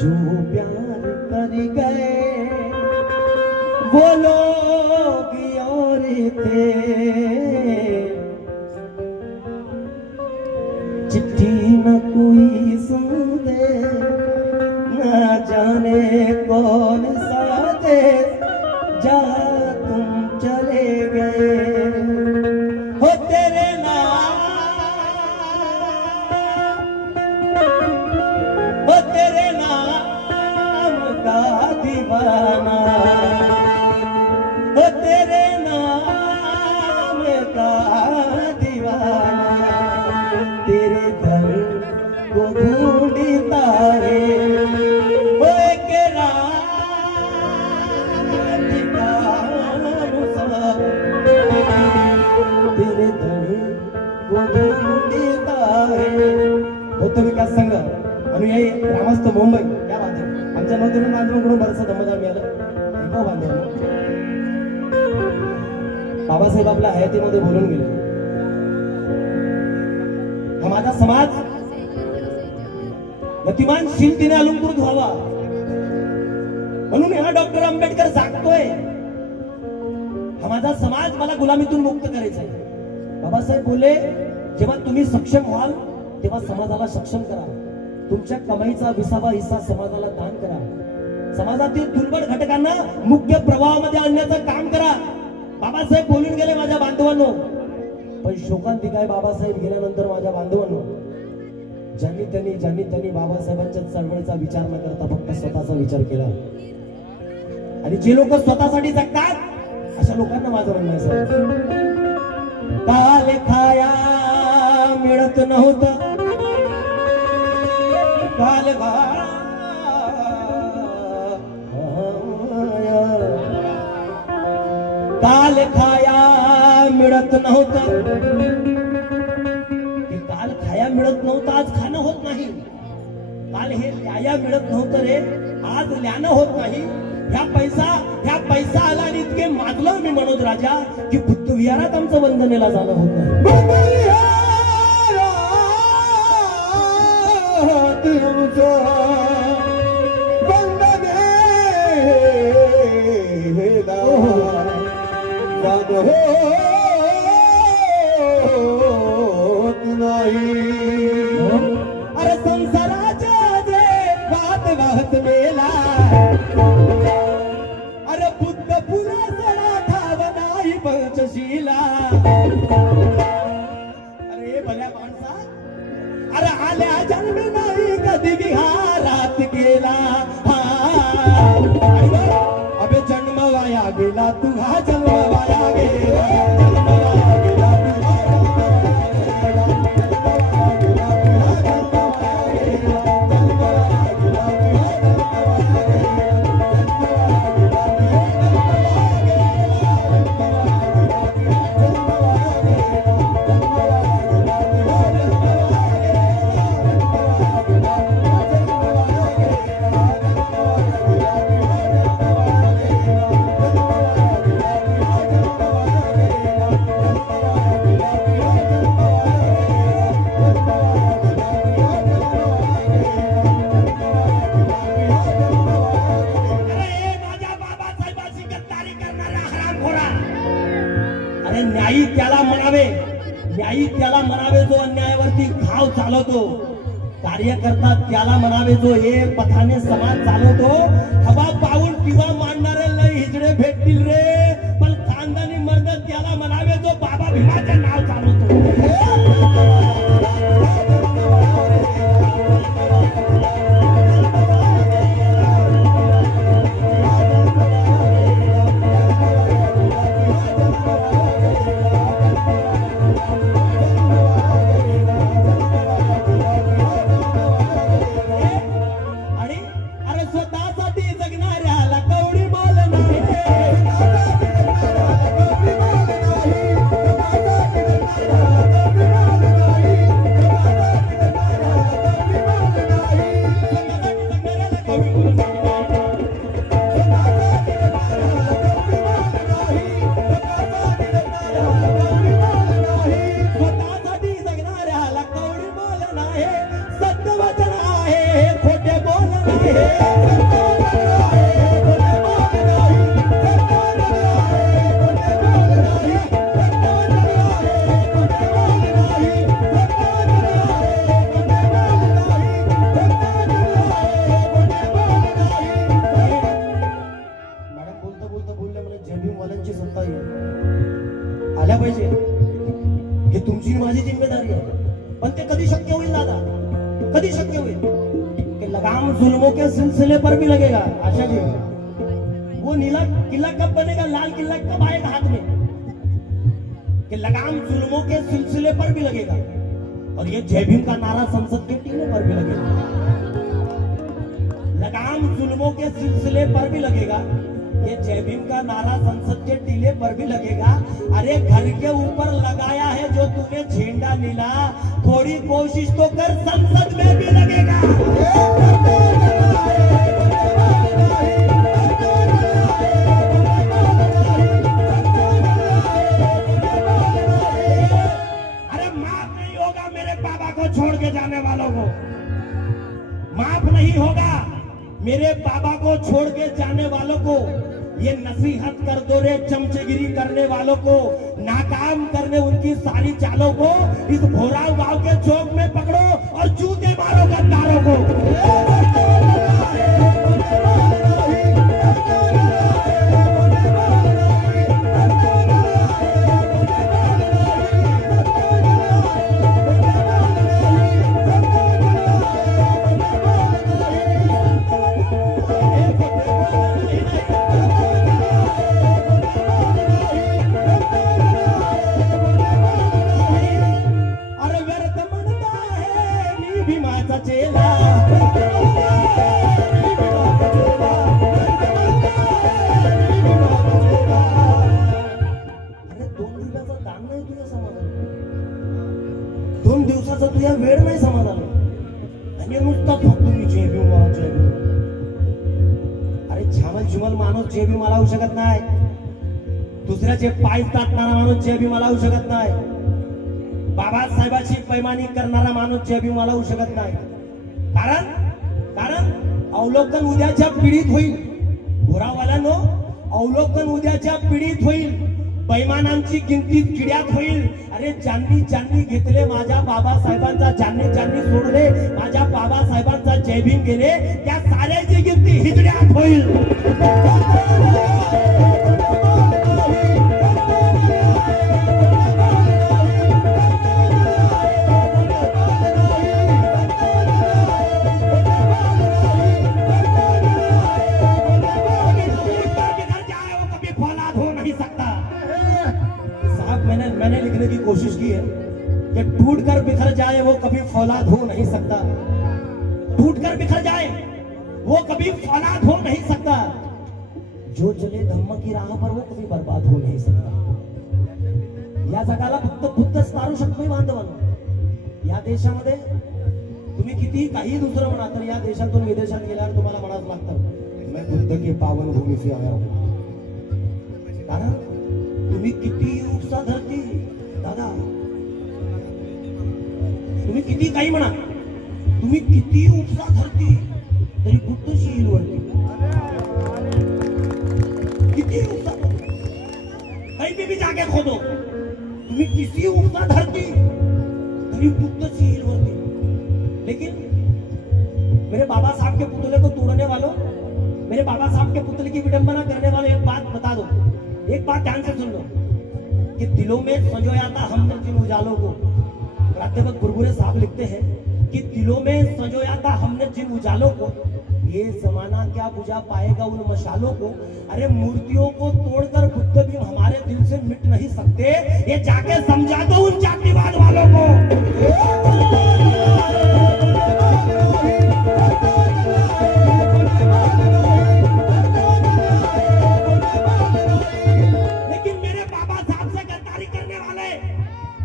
जो प्यार कर गए वो लोग और थे, चिट्ठी न कोई सुन दे, न जाने कौन सा देश जहाँ तुम चले गए। हो तेरे नाम, हो तेरे नाम का दीवाना, हो तेरे नाम का दीवाना, तेरे घर को ढूंढता है वो एक रात का मुसाफिर, तेरे घर को ढूंढता है। होतो विकास संघ अनुयायी ग्रामस्थ मुंबई, क्या बात आहे. आमच्या नवतरुण बांधवांकडून बरंचसं दमदार मिळालं. ऐकावं बांधवांना, बाबासाहेब आपल्या हयातीमध्ये बोलून गेले, हा माझा समाज गतिमानशीलतेने अलंकृत व्हावा म्हणून हा डॉक्टर आंबेडकर जागतोय. हा माझा समाज मला गुलामीतून मुक्त करायचा आहे. बाबासाहेब बोलले, जेव्हा तुम्ही सक्षम व्हाल तेव्हा समाजाला सक्षम करा. तुमच्या कमाईचा 20वा हिस्सा समाजाला दान करा. समाजातील दुर्बल घटकांना मुख्य प्रवाहामध्ये आणण्याचं काम करा. बाबासाहेब बोलून गेले माझ्या बांधवांनो. पण शोकांतिक काय, बाबासाहेब गेल्यानंतर माझ्या बांधवांनो, ज्यांनी त्यांनी बाबासाहेबांच्या चळवळीचा विचार न करता फक्त स्वतःचा विचार केला, आणि जे लोक स्वतःसाठी जगतात अशा लोकांना माझं म्हणणं आहे, काल खाया मिळत नव्हतं, काल काल खाया मिळत नव्हतं, काल खाया मिळत नव्हतं आज खाणं होत नाही. काल हे ल्याया मिळत नव्हतं रे, आज ल्यानं होत नाही. ह्या पैसा आला आणि इतके मागलं मी मनोज राजा की बुद्ध विहारात आमचं वंदनेला जाणं होत नाही. अरे संसाराच्या जे वाद वाहत मेला, अरे बुद्ध पुन्हा सणा ठाव नाही पंचशीला. अरे भल्या माणसा, अरे आल्या जन्मी नाही कधी विहारात गेला. अबे जन्म वाया गेला तुझा, जन्म वाया गेला. न्यायी त्याला म्हणावे जो अन्यायावरती घाव चालवतो. कार्यकर्ता त्याला म्हणावे जो हे पथाने समाज चालवतो. हवा पाऊल किंवा मांडणारे लय हिजडे भेटतील रे, पण खानदानी मर्द त्याला म्हणावे जो बाबा भीमाचे नाव चालवतो. मॅडम बोलता बोलता बोलले मला जय भीम वाल्यांची सत्ता येईल आल्या पाहिजे, हे तुमची आणि माझी जिम्मेदारी आहे. पण ते कधी शक्य होईल दादा, कधी शक्य होईल? कि लगाम जुल्मों के सिलसिले पर भी लगेगा. आशा जी, वो नीला किला कब बनेगा, लाल किला कब आएगा हाथ में? कि लगाम जुल्मों के सिलसिले पर भी लगेगा और ये जय भीम का नारा संसद के टीले पर भी लगेगा. लगाम जुल्मों के सिलसिले पर भी लगेगा, ये जय भीम का नारा संसद के टीले पर भी लगेगा. अरे घर के ऊपर लगाया है जो तूने झंडा नीला, थोड़ी कोशिश तो कर संसद में भी लगेगा. अरे माफ नहीं होगा मेरे बाबा को छोड़ के जाने वालों को, माफ नहीं होगा मेरे बाबा को छोड़ के जाने वालों को. ये नसीहत कर दो रे चमचेगिरी करने वालों को, नाकाम करने उनकी सारी चालों को. इस भोराव गांव के चौक में पकड़ो और जूते मारो गद्दारों को. भीमाचा चेला अरे 2 रुपयाचं दान नाही तुझ्या समाजाला, 2 दिवसाचा तुझ्या वेळ नाही समाजाला, आणि नुसता फक्त मी जय भीम मला जय भीम. अरे झमल झुमल माणूस जय भीम मला होऊ शकत नाही, दुसऱ्याचे पाय ताटणारा माणूस जय भीम मला होऊ शकत नाही, बाबासाहेबांची पैमानी करणारा माणूस जय भीम मला होऊ शकत नाही. कारण अवलोकन उद्याच्या पिढीत होईल. घोरावाल्यानो, अवलोकन उद्याच्या पिढीत होईल. बैमानांची गिनती किड्यात होईल. अरे ज्यांनी ज्यांनी घेतले माझ्या बाबासाहेबांचा, ज्यांनी ज्यांनी सोडले माझ्या बाबासाहेबांचा जय भीम गेले, त्या साऱ्याची गिनती हिजड्यात होईल. मैंने लिखने की कोशिश की है कि टूट कर बिखर जाए वो कभी फौलाद हो नहीं सकता, टूट कर बिखर जाए वो कभी फौलाद हो नहीं सकता, जो चले धम्म की राह पर वो कभी बर्बाद हो नहीं सकता. या जगाला फक्त बुद्धच तारू शकतो बांधवांनो. या देशामध्ये तुम्ही किती काही दुसरं म्हणा, तर या देशातून विदेशात गेल्यावर तुम्हाला म्हणावं लागतं मैं बुद्ध के पावन भूमी से आया हूं. कारण तुम्ही किती उपसा धरती दादा, तुम्ही किती काही म्हणा, तुम्ही किती उपसा धरती तरी बुद्धची येईल वरती. किती उपसा कहीं भी जाके खोदो, तुम्ही किती उपसा धरती तरी बुद्धची येईल वरती. लेकिन मेरे बाबा साहब के पुतले को तोड़ने वालों, मेरे बाबा साहब के पुतले की विडंबना करने वालों, एक बात बता दो, एक बात ध्यान से सुन लो कि दिलों में संजोया था हमने जिन उजालों को. प्राध्यापक गुरगुरे साहब लिखते हैं कि दिलों में संजोया था हमने जिन उजालों को, ये जमाना क्या बुझा पाएगा उन मशालों को. अरे मूर्तियों को तोड़कर बुद्ध भी हमारे दिल से मिट नहीं सकते, ये जाके समझा दो उन जातिवाद वालों को.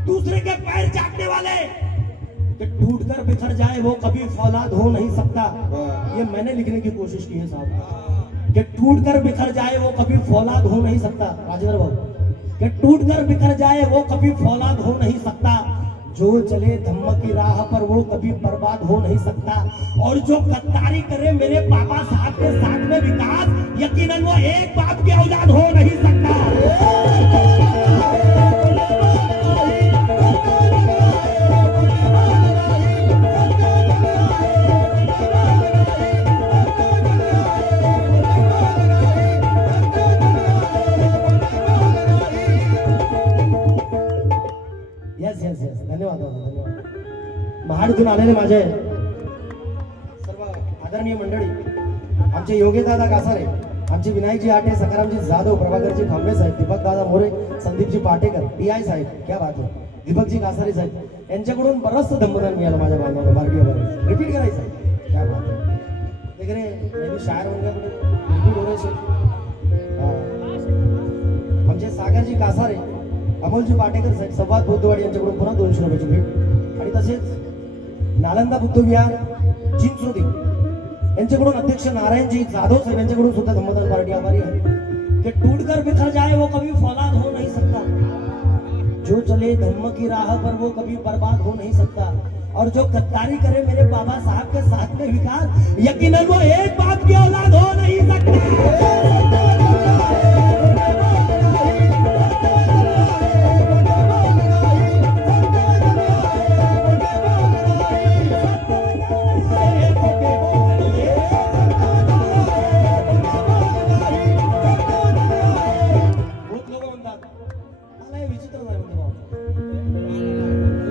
दूसरे के पैर चाटने वाले, कि टूट कर बिखर जाए वो कभी फौलाद हो नहीं सकता. ये मैंने लिखने की कोशिश की है साहब, कि टूट कर बिखर जाए वो कभी फौलाद हो नहीं सकता. राजेंद्र बाबू, कि टूट कर बिखर जाए वो कभी फौलाद हो नहीं सकता, जो चले धम्म की राह पर वो कभी बर्बाद हो नहीं सकता, और जो गद्दारी करे मेरे बाबा साहब के साथ में विकास, यकीनन वो एक बाप की औलाद हो नहीं सकता। यस यस यस, धन्यवाद धन्यवाद। महाडतून आलेले माझे सर्व आदरणीय मंडळी, आमचे योगेशदादा कासारे, आमचे विनायकजी आटे, सकारामजी जाधव, प्रभाकरजी खांबे साहेब, दीपक दादा मोरे, संदीपजी पाटेकर, पीआय साहेब, क्या बात आहे, दीपकजी कासारे साहेब यांच्याकडून बरंचसं धम्मदान मिळालं माझ्या बांधवांना बारडीवर। रिपीट करायचं आहे, क्या बात आहे। देख रहे मैं भी शायर बन गया, रिपीट हो रहे से। आमचे सागरजी कासारे, अमोलजी पाटेकर साहेब, संवाद बुद्धवाडी यांच्याकडून पुन्हा 200 रुपयाची भेट, आणि तसेच नालंदा बुद्ध विहार चिंचोली यांच्याकडून अध्यक्ष नारायणजी जाधव साहेब यांच्याकडून सुद्धा धम्मदान पार्टी आभारी आहे। कि टूटकर बिखर जाए वो कभी फौलाद हो नहीं सकता, जो चले धम्म की राह पर वो कभी बर्बाद हो नहीं सकता, और जो गद्दारी करे मेरे बाबा साहब के साथ में विकास, यकीनन वो एक बाप की औलाद हो नहीं सकता।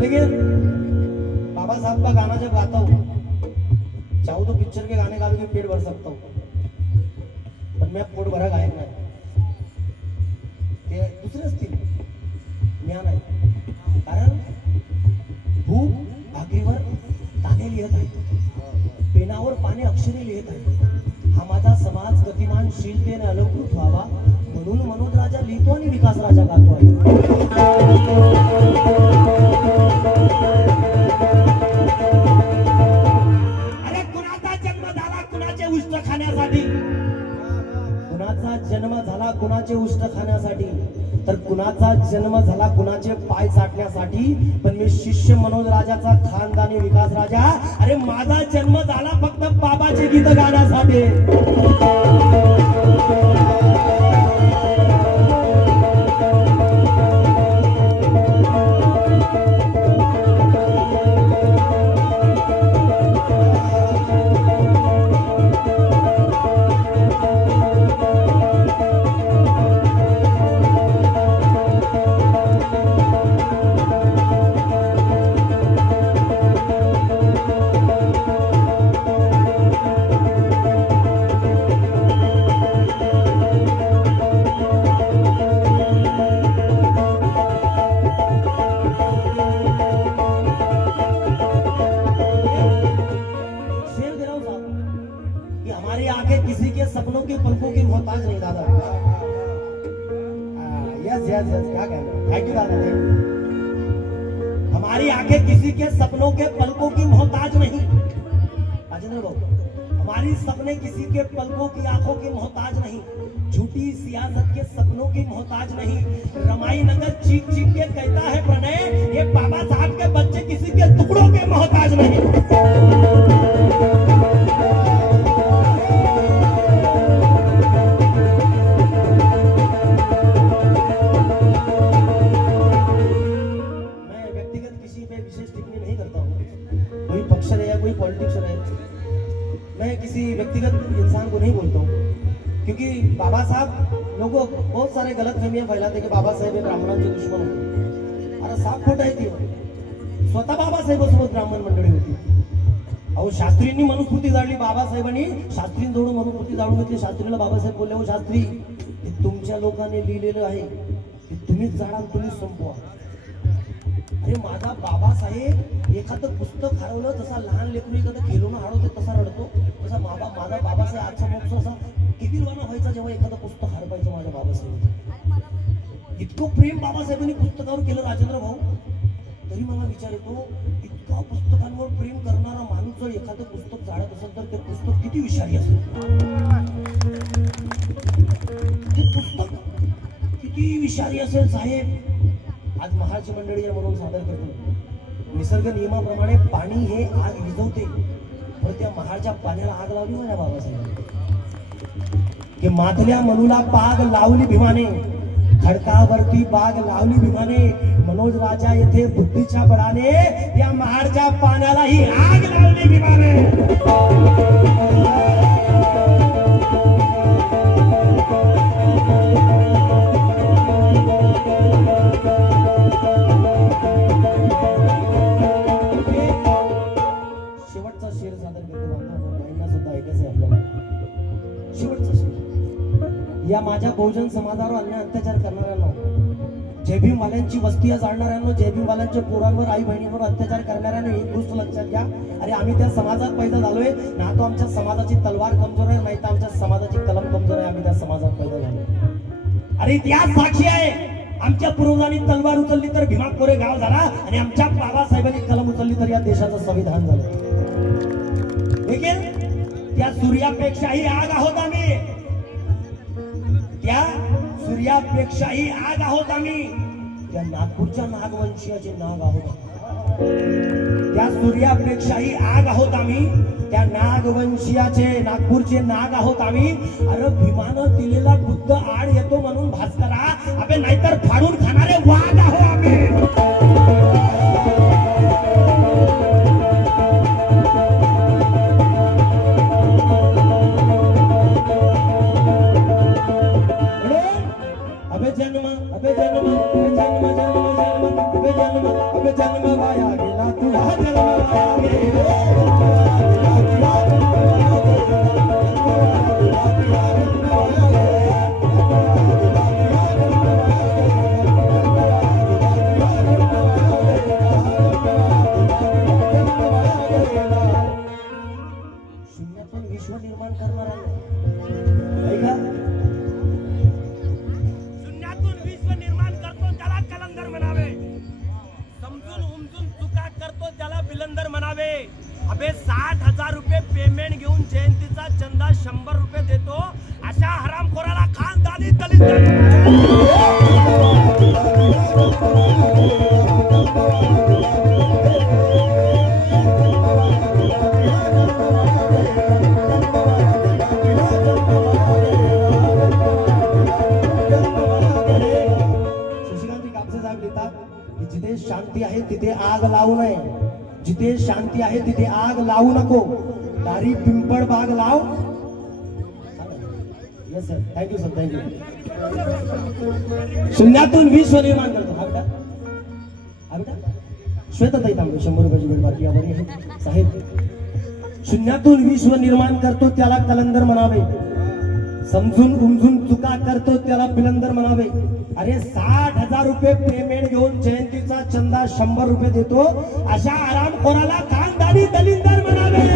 लेकिन बाबा साहब का गाना जब गाता हूँ, चाहूँ तो पिक्चर के गाने गा के पेट भर सकता हूँ, पर मैं पोट भरा गायक नाही, ते दुसरेच ती ज्ञान आहे। कारण भूक भाकरीवर ताने लिहित आहे, पेनावर पाने अक्षरे लिहित आहे। हा माझा समाज गतिमान शीलतेने अलंकृत व्हावा म्हणून मनोज राजा लिहितो आणि विकास राजा गातो आहे। जन्म झाला कुणाचे उष्ट खाण्यासाठी, तर कुणाचा जन्म झाला कुणाचे पाय चाटण्यासाठी, पण मी शिष्य मनोज राजाचा खानदानी विकास राजा, अरे माझा जन्म झाला फक्त बाबाचे गीत गाण्यासाठी। किसी के सपनों के पलकों की मोहताज नहीं दादा। यस यस यस, क्या कहना, थैंक यू दादा। हमारी आंखें किसी के सपनों के पलकों की मोहताज नहीं, राजेंद्र बाबू, हमारी सपने किसी के पलकों की आंखों की मोहताज नहीं, झूठी सियासत के सपनों की मोहताज नहीं। रमाई नगर चीख चीख के कहता है प्रणय, ये बाबा साहब के बच्चे किसी के टुकड़ों के मोहताज नहीं। मैं किसी व्यक्तिगत इंसान को नहीं बोलता हूँ, क्योंकि बाबा साहब लोगों बहुत सारे गलत फहमियां फैलाते कि बाबा साहेब हे ब्राह्मणांचे दुश्मन होते। अरे साफ खोट आहे ती। स्वतः बाबासाहेबांसोबत ब्राह्मण मंडळी होती। अहो शास्त्रींनी मनुस्मृती जाळली, बाबासाहेबांनी शास्त्रींजवळून मनुस्मृती जाळून घेतली। शास्त्रीला बाबासाहेब बोलले, हो शास्त्री, हे तुमच्या लोकांनी लिहिलेलं आहे, ते तुम्हीच जाळा, तुम्हीच संपवा। अरे माझा बाबासाहेब एखादं पुस्तक हरवलं, जसा लहान लेकरू एखादं खेळून हरवते तसा रडतो, तसा माझा बाबासाहेब आजचा मोक्ष असा कितीवाना व्हायचा जेव्हा एखादं पुस्तक हरवायचं माझ्या बाबासाहेब। इतकं प्रेम बाबासाहेबांनी पुस्तकावर केलं राजेंद्र भाऊ, तरी मला विचार येतो, इतका पुस्तकांवर प्रेम करणारा माणूस जर एखादं पुस्तक जाळत असेल तर ते पुस्तक किती विषारी असेल, ते पुस्तक किती विषारी असेल साहेब। आज महाराज मंडळी म्हणून सादर करतो, निसर्ग नियमाप्रमाणे पाणी हे आग विझवते, पण त्या महाडच्या पाण्याला आग लावली माझ्या बाबासाहेबांनी. की माथल्या मनूला पाग लावली भीमाने, खडकावरती बाग लावली भीमाने, मनोज राजा येथे बुद्धीच्या बळाने या महाडच्या पाण्याला ही आग लावली भीमाने. शेवटचा शेर सादर करतो बांधवांना सुद्धा ऐकायचं आहे आपल्याला. शेवटचा शेर. या माझ्या बहुजन समाजावर अन्याय अत्याचार करणाऱ्यांना, जय भीमवाल्यांची वस्ती जाणणाऱ्यांना, जय भीमवाल्यांच्या पोरांवर आई बहिणींवर अत्याचार करणाऱ्यांना एक गोष्ट लक्षात घ्या, अरे आम्ही त्या समाजात पैदा झालोय ना, तो आमच्या समाजाची तलवार कमजोर आहे, नाही तर आमच्या समाजाची कलम कमजोर आहे, आम्ही त्या समाजात पैदा झालो. अरे इतिहास साक्षी आहे, आमच्या पूर्वजांनी तलवार उचलली तर भीमा कोरेगाव झाला, आणि आमच्या बाबासाहेबांनी कलम उचलली तर या देशाचं संविधान झालं. त्या सूर्यापेक्षाही आग आहोत आम्ही, त्या सूर्यापेक्षाही आग आहोत आम्ही, त्या नागपूरच्या नागवंशीयाचे नाग आहोत, त्या सूर्यापेक्षाही आग आहोत आम्ही, त्या नागवंशीयाचे नागपूरचे नाग आहोत आम्ही. अरे भीमानं दिलेला बुद्ध आड येतो म्हणून भास्करा, अबे नाहीतर फाडून खाणारे वाघ आहो आम्ही. अबे जन्म जन्म जन्म जन्म अबे जन्म अबे जन्म वाया गेला तुझा जन्म वाया गेला. शून्यातून विश्व निर्माण करणारा ऐका, अबे 60,000 रुपये पेमेंट घेऊन जयंतीचा चंदा 100 रुपये देतो, अशा हरामखोराला खानदानी दलित शशिकांत कापसे साहेब लिहितात की जिथे शांती आहे तिथे आग लावू नये, जिथे शांती आहे तिथे आग लावू नको, दारी पिंपळ बाग लाव. Yes sir, thank you sir, thank you. शून्यातून विश्व निर्माण करतो. हा बेटा श्वेताताई तांबे 100 रुपयाची भेट बाकी यावर आहे साहेब. शून्यातून विश्व निर्माण करतो त्याला कलंदर म्हणावे, समजून उमजून चुका करतो त्याला पिलंदर म्हणावे. अरे 60,000 रुपये पेमेंट घेऊन जयंतीचा चंदा 100 रुपये देतो, अशा आरामखोराला खानदानी दलिंदर म्हणावे.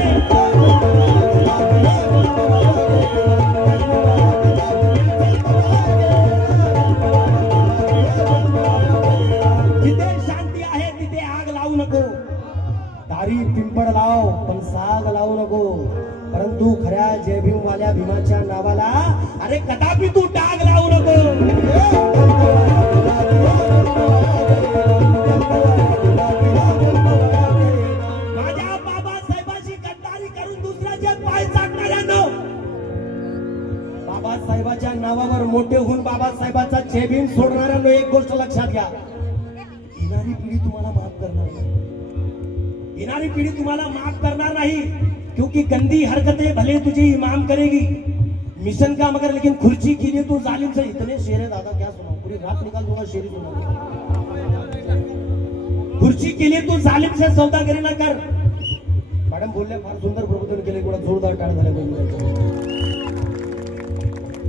जिथे शांती आहे तिथे आग लावू नको, दारी पिंपळ लाव पण साग लावू नको, परंतु खऱ्या जय भीमवाल्या भीमाच्या नावाला अरे कदापि तू डाग लावू नको. माझ्या बाबासाहेबांची गद्दारी करून दुसऱ्याचे पाय चाटणाऱ्यांनो, बाबासाहेबाच्या नावावर मोठे होऊन बाबासाहेबाचा जय भीम सोडणाऱ्यांनो एक गोष्ट लक्षात घ्या, येणारी पिढी तुम्हाला माफ करणार नाही, येणारी पिढी तुम्हाला माफ करणार नाही. क्योंकि गंदी हरकतें भले तुझे इमाम करेगी, मिशन का मगर लेकिन खुर्ची के लिए तू जालिम से इतने शेर है दादा क्या सुनाऊं, पूरी रात निकाल दूंगा शेर ही सुनाऊंगा. खुर्ची के लिए तू जालिम से सौदागरी ना कर. मॅडम बोलले फार सुंदर प्रबोधन केले, कोणा जोरदार टाळ झाले.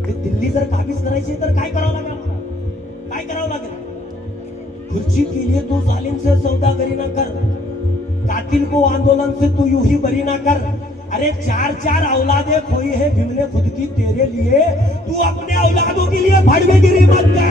ते दिल्ली जर काबीज करायची तर काय करावं लागेल, काय करावं लागेल. खुर्ची के लिए तू जालिम से सौदागरी ना कर, कातिल को आंदोलन से तू यूं ही बरी ना कर. अरे 4 औलादे खोई है भीम ने खुद की तेरे लिए, तू अपने औलादों के लिए भड़वेगिरी मत कर.